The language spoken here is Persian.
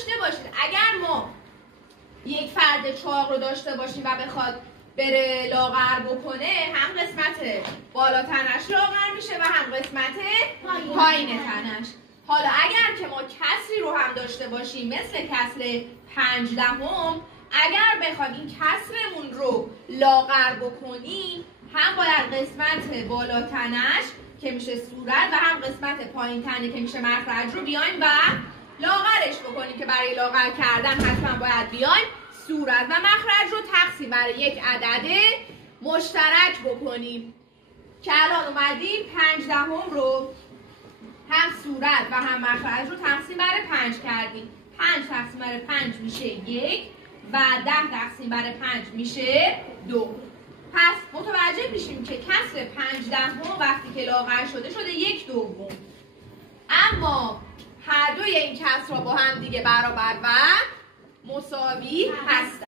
داشته باشید اگر ما یک فرد چاق رو داشته باشیم و بخواد بره لاغر بکنه، هم قسمت بالا تنش لاغر میشه و هم قسمت پایین تنش. حالا اگر که ما کسری رو هم داشته باشیم مثل کسر 5/10، اگر بخوایم این کسرمون رو لاغر بکنیم، هم باید قسمت بالا تنش که میشه صورت و هم قسمت پایین تنه که میشه مخرج رو بیایم و لاغرش بکنیم که برای لاغر کردن حتما باید بیایم صورت و مخرج رو تقسیم بر یک عدد مشترک بکنیم که الان اومدیم 5/10 رو هم صورت و هم مخرج رو تقسیم بر 5 کردیم. 5 تقسیم بر 5 میشه 1 و 10 تقسیم بر 5 میشه 2. پس متوجه میشیم که کسر 5/10 وقتی که لاغر شده 1/2. اما هر دوی این کسرها با هم دیگه برابر و مساوی هستن.